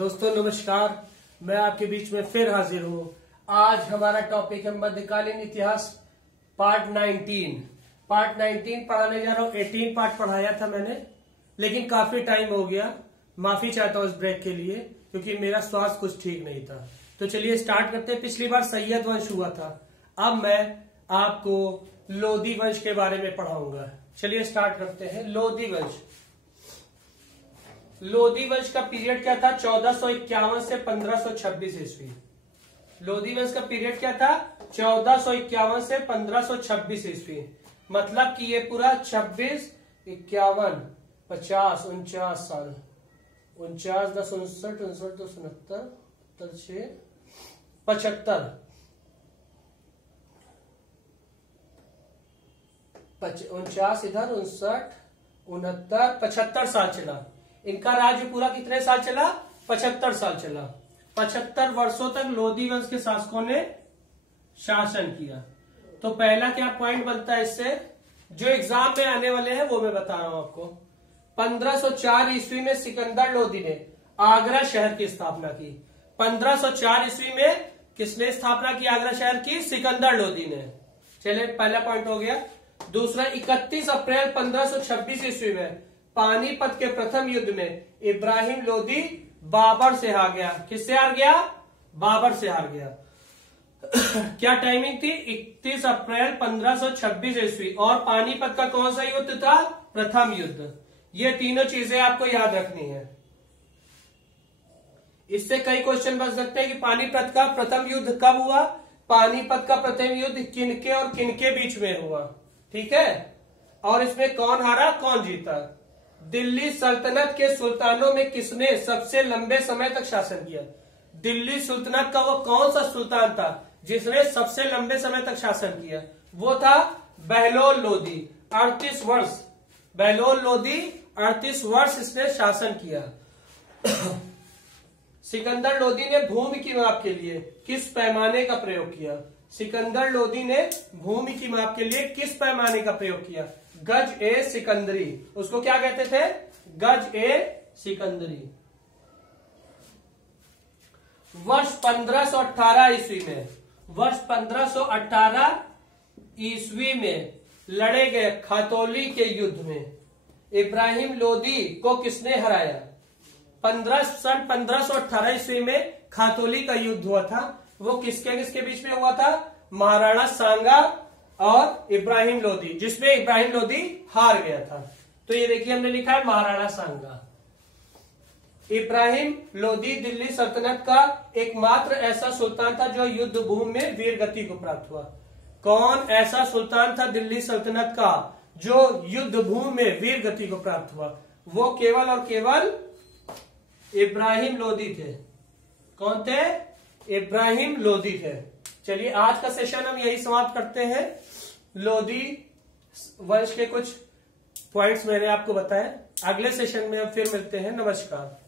दोस्तों नमस्कार, मैं आपके बीच में फिर हाजिर हूँ। आज हमारा टॉपिक है मध्यकालीन इतिहास पार्ट 19 पढ़ाने जा रहा हूँ। 18 पार्ट पढ़ाया था मैंने, लेकिन काफी टाइम हो गया। माफी चाहता हूँ इस ब्रेक के लिए, क्योंकि मेरा स्वास्थ्य कुछ ठीक नहीं था। तो चलिए स्टार्ट करते हैं। पिछली बार सैयद वंश हुआ था, अब मैं आपको लोधी वंश के बारे में पढ़ाऊंगा। चलिए स्टार्ट करते हैं। लोधी वंश का पीरियड क्या था? 1451 से 1526 ईस्वी। लोधी वंश का पीरियड क्या था? 1451 से 1526 ईस्वी। मतलब कि ये पूरा 26, 51, 50, 49 साल, 49, 10, 59, 59, 2, 69, 6, 75, 49 इधर, 59, 69, 75 साल चला। इनका राज्य पूरा कितने साल चला? 75 साल चला। 75 वर्षों तक लोधी वंश के शासकों ने शासन किया। तो पहला क्या पॉइंट बनता है इससे, जो एग्जाम में आने वाले हैं वो मैं बता रहा हूं आपको। 1504 ईस्वी में सिकंदर लोधी ने आगरा शहर की स्थापना की। 1504 ईस्वी में किसने स्थापना की आगरा शहर की? सिकंदर लोधी ने। चलिए पहला पॉइंट हो गया। दूसरा, 31 अप्रैल 1526 ईस्वी में पानीपत के प्रथम युद्ध में इब्राहिम लोधी बाबर से हार गया। किससे हार गया? बाबर से हार गया। क्या टाइमिंग थी? 31 अप्रैल 1526 ईस्वी। और पानीपत का कौन सा युद्ध था? प्रथम युद्ध। ये तीनों चीजें आपको याद रखनी है। इससे कई क्वेश्चन बन सकते हैं कि पानीपत का प्रथम युद्ध कब हुआ, पानीपत का प्रथम युद्ध किनके और किनके बीच में हुआ, ठीक है, और इसमें कौन हारा कौन जीता। दिल्ली सल्तनत के सुल्तानों में किसने सबसे लंबे समय तक शासन किया? दिल्ली सुल्तनत का वो कौन सा सुल्तान था जिसने सबसे लंबे समय तक शासन किया? वो था बहलोल लोधी। 38 वर्ष बहलोल लोधी 38 वर्ष इसने शासन किया। सिकंदर लोधी ने भूमि की माप के लिए किस पैमाने का प्रयोग किया? सिकंदर लोधी ने भूमि की माप के लिए किस पैमाने का प्रयोग किया? गज ए सिकंदरी। उसको क्या कहते थे? गज ए सिकंदरी। वर्ष 1518 ईस्वी में लड़े गए खातौली के युद्ध में इब्राहिम लोधी को किसने हराया? 1518 ईस्वी में खातौली का युद्ध हुआ था। वो किसके किसके बीच में हुआ था? महाराणा सांगा और इब्राहिम लोधी, जिसमें इब्राहिम लोधी हार गया था। तो ये देखिए हमने लिखा है महाराणा सांगा। इब्राहिम लोधी दिल्ली सल्तनत का एकमात्र ऐसा सुल्तान था जो युद्ध भूमि में वीर गति को प्राप्त हुआ। कौन ऐसा सुल्तान था दिल्ली सल्तनत का जो युद्ध भूमि में वीर गति को प्राप्त हुआ? वो केवल और केवल इब्राहिम लोधी थे। कौन थे? इब्राहिम लोधी थे। चलिए आज का सेशन हम यही समाप्त करते हैं। लोधी वंश के कुछ पॉइंट्स मैंने आपको बताए। अगले सेशन में हम फिर मिलते हैं। नमस्कार।